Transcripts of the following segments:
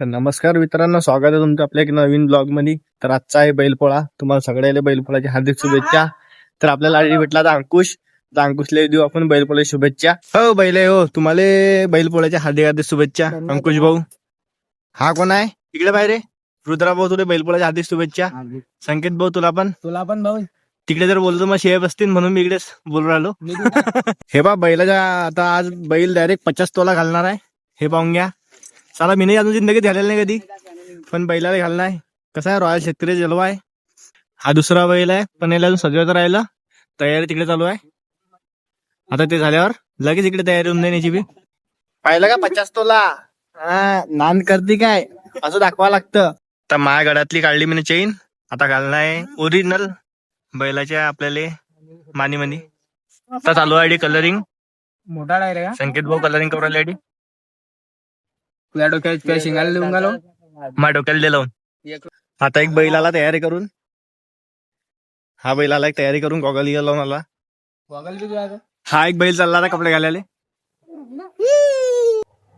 तर नमस्कार मित्रांनो, स्वागत आहे तुमचं आपल्या एक नवीन ब्लॉग मध्ये. तर आजचा आहे बैलपोळा. तुम्हाला सगळ्याला बैलपोळाची हार्दिक शुभेच्छा. तर आपल्याला आधी भेटला आता अंकुश. तर अंकुशला देऊ आपण बैलपोळ्याची शुभेच्छा. हो बैल हो, तुम्हाला बैलपोळ्याच्या हार्दिक हार्दिक शुभेच्छा अंकुश भाऊ. हा कोण आहे इकडे बाहेर रे? रुद्रा भाऊ, तुला बैलपोळ्याच्या हार्दिक शुभेच्छा. संकेत भाऊ तुला पण भाऊ तिकडे जर बोलतो मग शेप असतील म्हणून मी इकडेच बोलू राहिलो. हे बा बैलाच्या आता आज बैल डायरेक्ट 50 तोला घालणार आहे. हे पाहून घ्या. साला मी नाही अजून जिंदगी झालेला नाही कधी, पण बैलाला घालणार आहे. कसा आहे, रॉयल शेतकरी जलवा आहे. हा दुसरा बैल आहे, पण याला अजून सजवायचं राहिलं. तयारी तिकडे चालू आहे. आता ते झाल्यावर लगेच इकडे तयारी होऊन जाईल याची बी. पाहिलं का 50 तोला? हा, नान करते काय असं दाखवा लागतं. तर माझ्या गळ्यातली काढली मी चेन. आता घालणार आहे ओरिजिनल बैलाच्या आपल्याला मानी. आता चालू आहे कलरिंग. मोठा डायरेक्ट का संकेत भाऊ कलरिंग करू राहिले. तुझ्या डोक्यात शिंगाला लिहून घालो. माझ्या डोक्याला दे लावून. आता एक बैलाला तयारी करून, हा बैलाला एक तयारी करून गॉगल लावून आला. गॉगल बी तुझ्या हा एक बैल चालला आता कपडे घालायला.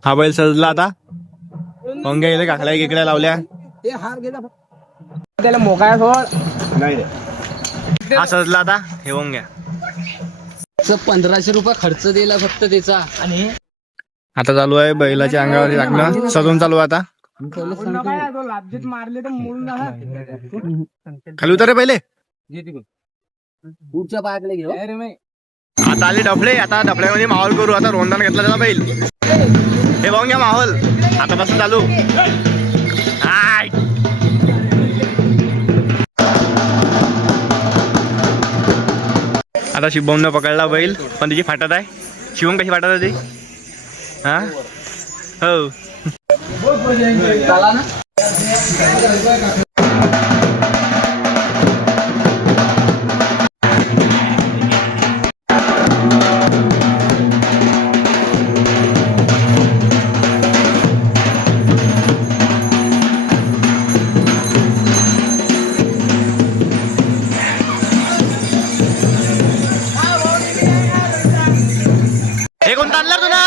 हा बैल सजला आता. मग गेले काकड्या इकडे लावल्या. त्याला मोकाय सोड. हा सजला आता. हे होऊन घ्या. 1500 रुपये खर्च दिला फक्त त्याचा. आणि आता चालू आहे बैलाच्या अंगावर टाकणं. सजून चालू आहे आता. मारले तर मोडून खाली उतर रे पहिले. पुढच्या पायाकडे घेऊ. आता आले डफळे. आता डफळ्यामध्ये माहोल करू. आता रोंदान घेतला त्याचा बैल. हे पाहून घ्या माहोल आतापासून चालू. हाय. आता शिवमने पकडला बैल, पण त्याची फाटत आहे. शिवम कशी फाटत आहे ती? हा हो. चला ना. हे कोणतं आणलं तुला?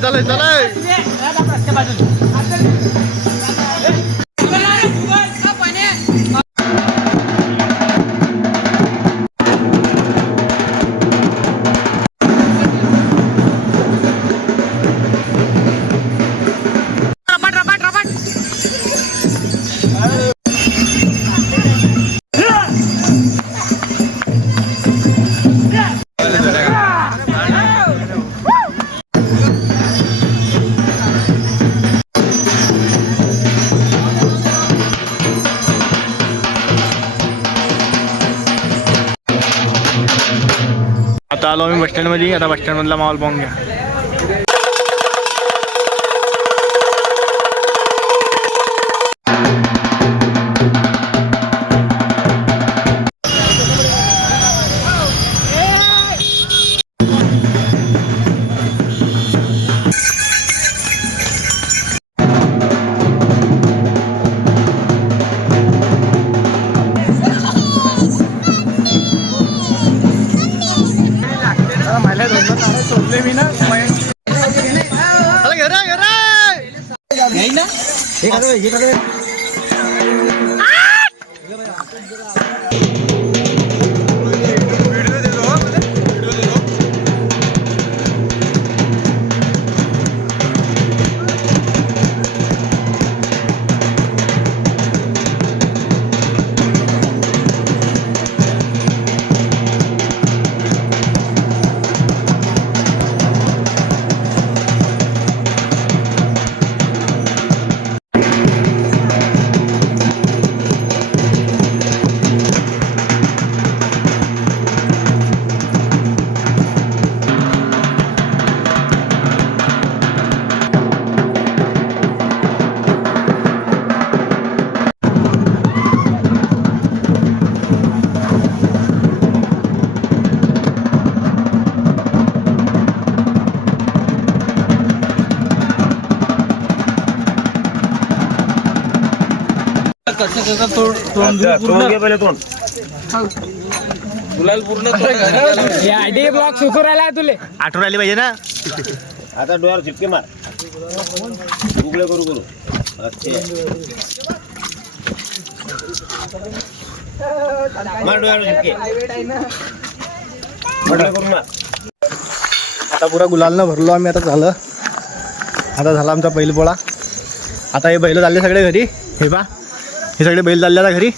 चालेल. आता आलो आम्ही बस स्टँड मध्ये. आता बस स्टँड मधला माहोल पाहून घ्या. मी ना ब्लॉग सुरू राहिला तुले आठवण आली पाहिजे ना. आता डोळ्यावर चिपके मार उघडे करू करू. अच्छा मार डोळ्यावर चिपके उघडे करू मार. आता पुरा गुलालनं भरलो आम्ही. आता झालं, आता झाला आमचा बैल पोळा. आता हे बैल चालले सगळे घरी. हे बा हे सगळे बैल चालले आता घरी.